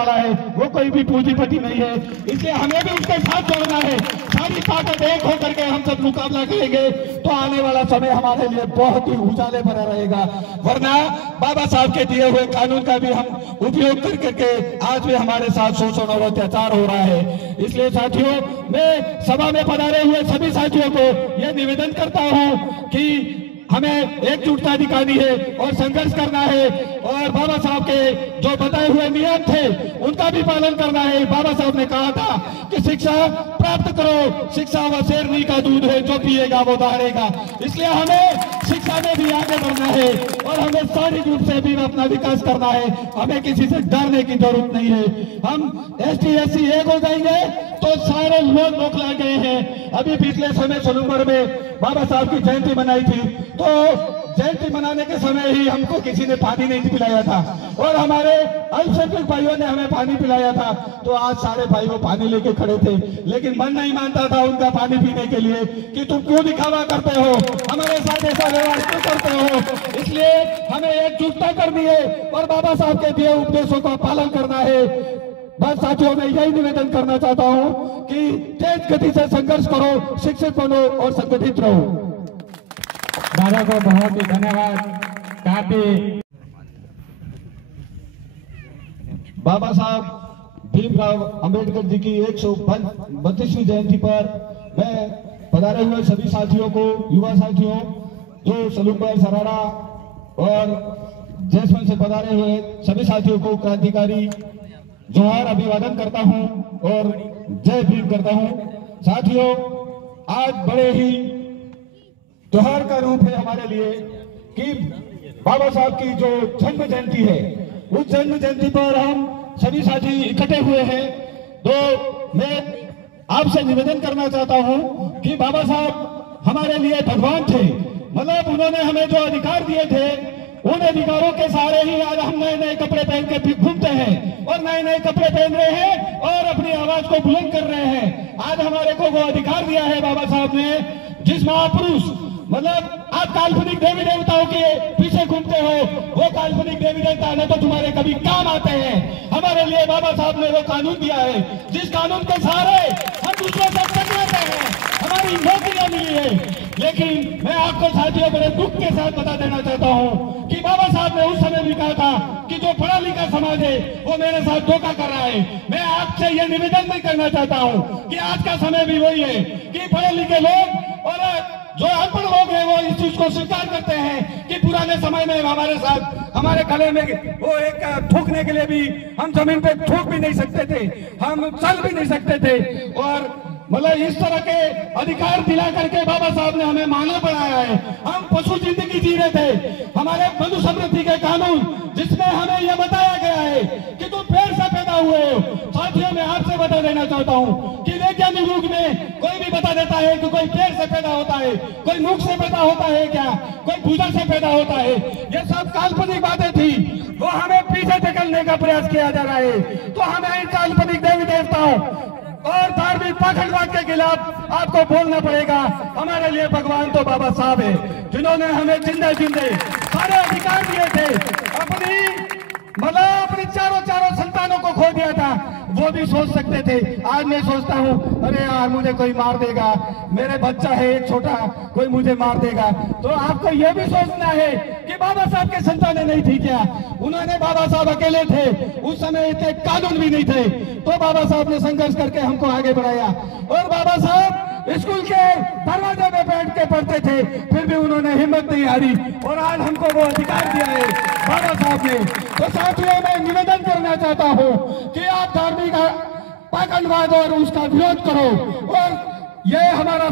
वाला है, वो कोई भी पूंजीपति नहीं है। इसलिए हमें भी उसके साथ जोड़ना है। सारी ताकत एक होकर के हम सब मुकाबला करेंगे तो आने वाला समय हमारे लिए बहुत ही उजाले भरा रहेगा। वरना बाबा साहब के दिए हुए कानून का भी हम उपयोग कर करके आज भी हमारे साथ शोषण और अत्याचार हो रहा है। इसलिए साथियों, मैं सभा में पधारे हुए सभी साथियों को यह निवेदन करता हूं कि हमें एकजुटता दिखानी है और संघर्ष करना है और बाबा साहब के जो बताए हुए नियम थे उनका भी पालन करना है। बाबा साहब ने कहा था कि शिक्षा प्राप्त करो, शिक्षा व शेरनी का दूध है, जो पिएगा वो दहाड़ेगा। इसलिए हमें शिक्षा में भी आगे बढ़ना है और हमें शारीरिक रूप से भी अपना विकास करना है। हमें किसी से डरने की जरूरत नहीं है। हम ST SC एक हो जाएंगे तो सारे लोग बौखला गए हैं। अभी पिछले समय सोलूंगर में बाबा साहब की जयंती मनाई थी, तो जयंती मनाने के समय ही हमको किसी ने पानी नहीं पिलाया था और हमारे अल्पसंख्यक भाइयों ने हमें पानी पिलाया था। तो आज सारे भाई वो पानी लेके खड़े थे, लेकिन मन नहीं मानता था उनका पानी पीने के लिए कि तुम क्यों दिखावा करते हो, हमारे साथ ऐसा व्यवहार क्यों करते हो। इसलिए हमें एकजुटता करनी है और बाबा साहब के दिए उपदेशों का पालन करना है। बस साथियों, मैं यही निवेदन करना चाहता हूं कि तेज गति से संघर्ष करो, शिक्षित बनो और संगठित रहो। दादा को बहुत ही धन्यवाद। काफी बाबा साहब भीमराव अंबेडकर जी की 132वीं जयंती पर मैं पधारे हुए सभी साथियों को, युवा साथियों जो सलूमबाई सराड़ा और जैसमन से पधारे हुए सभी साथियों को क्रांतिकारी जोहार अभिवादन करता हूं और जय भीम करता हूं। साथियों, आज बड़े ही त्योहार का रूप है हमारे लिए कि बाबा साहब की जो जन्म जयंती है, उस जन्म जयंती पर हम सभी साथी इकट्ठे हुए हैं। तो मैं आपसे निवेदन करना चाहता हूं कि बाबा साहब हमारे लिए भगवान थे। मतलब उन्होंने हमें जो अधिकार दिए थे, उन अधिकारों के सहारे ही आज हम नए नए कपड़े पहन के घूमते हैं और नए नए कपड़े पहन रहे हैं और अपनी आवाज को बुलंद कर रहे हैं। आज हमारे को वो अधिकार दिया है बाबा साहब ने, जिस महापुरुष, मतलब आप काल्पनिक देवी देवताओं के पीछे घूमते हो, वो काल्पनिक देवी देवता न तो तुम्हारे कभी काम आते हैं। हमारे लिए बाबा साहब ने वो कानून दिया है जिस कानून के सहारे हम दूसरों से टकराते हैं, हमारी नौकरियां मिली है। लेकिन मैं आपको साथियों बड़े दुख के साथ बता देना चाहता हूं कि बाबा साहब ने उस समय भी कहा था कि जो पढ़ा लिखा समाज है वो मेरे साथ धोखा कर रहा है। मैं आपसे यह निवेदन भी करना चाहता हूं कि आज का समय भी वही है कि पढ़े लिखे लोग और जो अनपढ़ लोग हैं वो इस चीज को स्वीकार करते हैं कि पुराने समय में हमारे साथ हमारे गले में वो एक थूकने के लिए भी हम जमीन पे थूक भी नहीं सकते थे, हम चल भी नहीं सकते थे। और मतलब इस तरह के अधिकार दिला करके बाबा साहब ने हमें मानव बनाया है। हम पशु जिंदगी जी रहे थे। हमारे मनु समृद्धि के कानून जिसमें हमें यह बताया गया है कि तुम पेड़ से पैदा हुए हो। साथियों, मैं आपसे बता देना चाहता हूँ कि वैज्ञानिक युग में कोई भी बता देता है कि कोई पेड़ से पैदा होता है, कोई मुख से पैदा होता है, क्या कोई भुजा से पैदा होता है। ये सब काल्पनिक बातें थी, वो हमें पीछे धकेलने का प्रयास किया जा रहा है। तो हमें इन काल्पनिक देवी देवताओं और धार्मिक पाखंडवाद के खिलाफ आपको बोलना पड़ेगा। हमारे लिए भगवान तो बाबा साहब है, जिन्होंने हमें जिंदे जिंदे सारे अधिकार दिए थे। अपनी चारों संतानों को खो दिया था, वो भी सोच सकते थे। आज मैं सोचता हूँ, अरे यार मुझे कोई मार देगा, मेरे बच्चा है एक छोटा, कोई मुझे मार देगा। तो आपको यह भी सोचना है कि बाबा साहब के संतानें नहीं थी क्या? उन्होंने, बाबा साहब अकेले थे, उस समय इतने कानून भी नहीं थे, तो बाबा साहब ने संघर्ष करके हमको आगे बढ़ाया। और बाबा साहब स्कूल के दरवाजे में बैठ के पढ़ते थे, फिर भी उन्होंने हिम्मत नहीं हारी और आज हमको वो अधिकार दिया है बाबा साहब ने। तो साथियों, मैं निवेदन करना चाहता हूँ कि आप धार्मिक पाखंडवाद और उसका विरोध करो और ये हमारा